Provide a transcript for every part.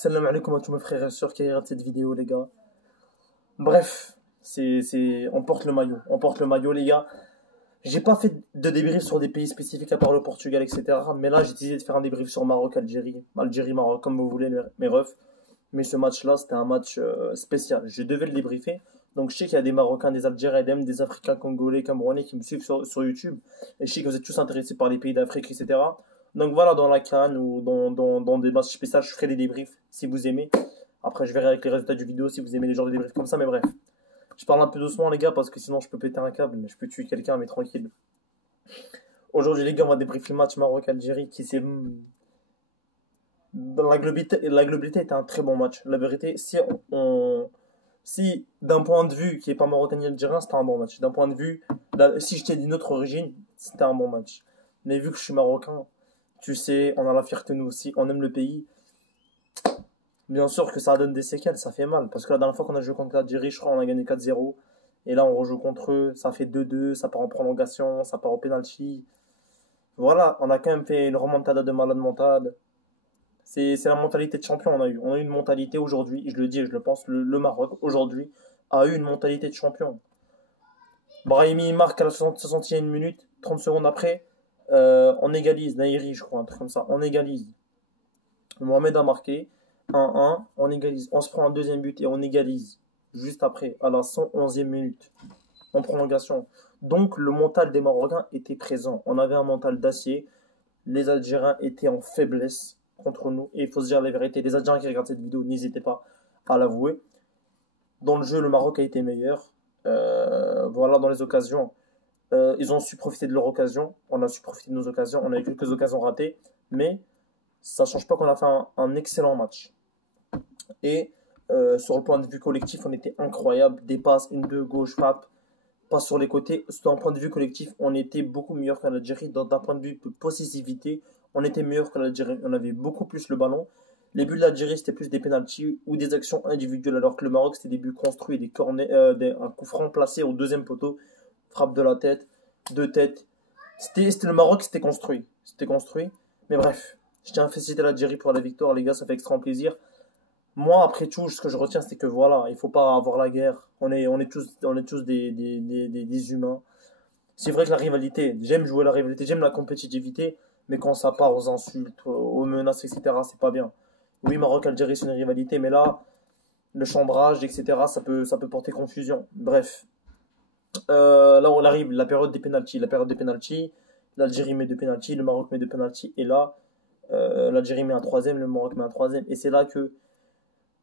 Salam alaikum à tous mes frères et sœurs qui regardent cette vidéo, les gars. Bref, on porte le maillot. On porte le maillot, les gars. J'ai pas fait de débrief sur des pays spécifiques à part le Portugal, etc. Mais là, j'ai décidé de faire un débrief sur Maroc-Algérie. Algérie-Maroc, comme vous voulez, mes refs. Mais ce match-là, c'était un match spécial. Je devais le débriefer. Donc, je sais qu'il y a des Marocains, des Algériens, et même des Africains, Congolais, Camerounais qui me suivent sur YouTube. Et je sais que vous êtes tous intéressés par les pays d'Afrique, etc. Donc, voilà, dans la CAN ou dans des matchs spéciaux, je ferai des débriefs si vous aimez. Après, je verrai avec les résultats du vidéo si vous aimez les genres de débriefs comme ça. Mais bref, je parle un peu doucement, les gars, parce que sinon, je peux péter un câble. Je peux tuer quelqu'un, mais tranquille. Aujourd'hui, les gars, on va débriefer le match Maroc-Algérie qui s'est dans la globalité était un très bon match. La vérité, si d'un point de vue qui est pas marocain ni algérien, c'était un bon match. D'un point de vue, si j'étais d'une autre origine, c'était un bon match. Mais vu que je suis marocain, tu sais, on a la fierté nous aussi, on aime le pays. Bien sûr que ça donne des séquelles, ça fait mal. Parce que la dernière fois qu'on a joué contre l'Algérie, je crois on a gagné 4-0. Et là, on rejoue contre eux, ça fait 2-2, ça part en prolongation, ça part au penalty. Voilà, on a quand même fait une remontada de malade mental. C'est la mentalité de champion on a eu. On a eu une mentalité aujourd'hui, et je le dis et je le pense, le Maroc aujourd'hui a eu une mentalité de champion. Brahimi marque à la 60e minute, 30 secondes après, on égalise, Naïri je crois, un truc comme ça, on égalise. Mohamed a marqué, 1-1, on égalise, on se prend un deuxième but et on égalise, juste après, à la 111e minute, en prolongation. Donc le mental des Marocains était présent, on avait un mental d'acier, les Algériens étaient en faiblesse contre nous. Et il faut se dire la vérité, les Algériens qui regardent cette vidéo, n'hésitez pas à l'avouer. Dans le jeu, le Maroc a été meilleur. Voilà, dans les occasions, ils ont su profiter de leur occasion. On a su profiter de nos occasions. On a eu quelques occasions ratées. Mais ça ne change pas qu'on a fait un excellent match. Et sur le point de vue collectif, on était incroyable. Des passes, une, deux, gauche, frappe, passe sur les côtés. D'un point de vue collectif, on était beaucoup meilleur qu'en Algérie. D'un point de vue de possessivité, on était meilleur qu'en Algérie. On avait beaucoup plus le ballon. Les buts de l'Algérie, c'était plus des pénaltys ou des actions individuelles, alors que le Maroc, c'était des buts construits, des corners, un coup franc placé au deuxième poteau, frappe de la tête, deux têtes. C'était le Maroc, c'était construit. C'était construit. Mais bref, je tiens à féliciter l'Algérie pour la victoire, les gars, ça fait extrêmement plaisir. Moi, après tout, ce que je retiens, c'est que voilà, il faut pas avoir la guerre. On est tous des humains. C'est vrai que la rivalité, j'aime jouer la rivalité, j'aime la compétitivité, mais quand ça part aux insultes, aux menaces, etc., c'est pas bien. Oui, Maroc-Algérie, c'est une rivalité, mais là, le chambrage, etc., ça peut porter confusion. Bref. Là, on arrive, la période des pénaltys. La période des pénaltys, l'Algérie met deux pénaltys, le Maroc met deux pénaltys, et là, l'Algérie met un troisième, le Maroc met un troisième, et c'est là que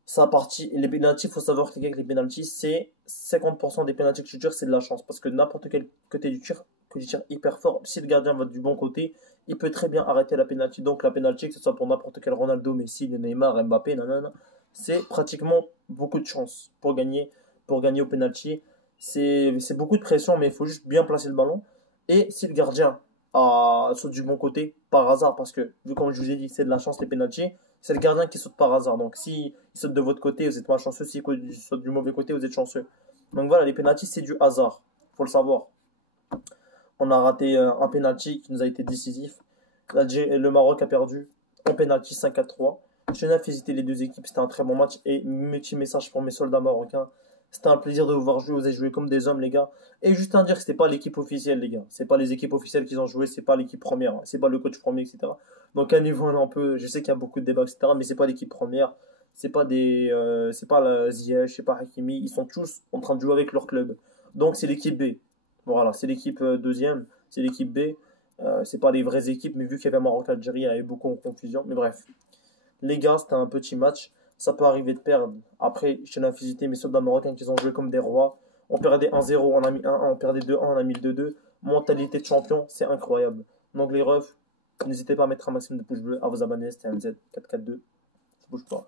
ça partie. Les pénaltys, il faut savoir que les pénaltys, c'est 50% des pénaltys que tu tires, c'est de la chance. Parce que n'importe quel côté du tir, que tu tires hyper fort, si le gardien va du bon côté, il peut très bien arrêter la pénalty. Donc la pénalty, que ce soit pour n'importe quel Ronaldo, Messi, Neymar, Mbappé, nanana, c'est pratiquement beaucoup de chance pour gagner au pénalty. C'est beaucoup de pression, mais il faut juste bien placer le ballon. Et si le gardien saute du bon côté, par hasard, parce que vu comme je vous ai dit, c'est de la chance les pénaltys, c'est le gardien qui saute par hasard. Donc si il saute de votre côté, vous êtes malchanceux. Si il saute du mauvais côté, vous êtes chanceux. Donc voilà, les pénaltys, c'est du hasard. Faut le savoir. On a raté un pénalty qui nous a été décisif. Le Maroc a perdu un pénalty 5-4-3. Je tenais à féliciter les deux équipes. C'était un très bon match. Et petit message pour mes soldats marocains. C'était un plaisir de vous voir jouer. Vous avez joué comme des hommes, les gars. Et juste à dire que c'était pas l'équipe officielle, les gars. C'est pas les équipes officielles qui ont joué. C'est pas l'équipe première. C'est pas le coach premier, etc. Donc à niveau un peu, je sais qu'il y a beaucoup de débats, etc. Mais c'est pas l'équipe première. C'est pas la Ziyech, c'est pas Hakimi. Ils sont tous en train de jouer avec leur club. Donc c'est l'équipe B. Voilà, c'est l'équipe deuxième. C'est l'équipe B. C'est pas les vraies équipes. Mais vu qu'il y avait Maroc-Algérie, il y avait beaucoup de confusion. Mais bref. Les gars, c'était un petit match. Ça peut arriver de perdre. Après, je tiens à féliciter mes soldats marocains qui ont joué comme des rois. On perdait 1-0, on a mis 1-1. On perdait 2-1, on a mis 2-2. Mentalité de champion, c'est incroyable. Donc les refs, n'hésitez pas à mettre un maximum de pouces bleus, à vous abonner. C'était un Z442. Ça bouge pas.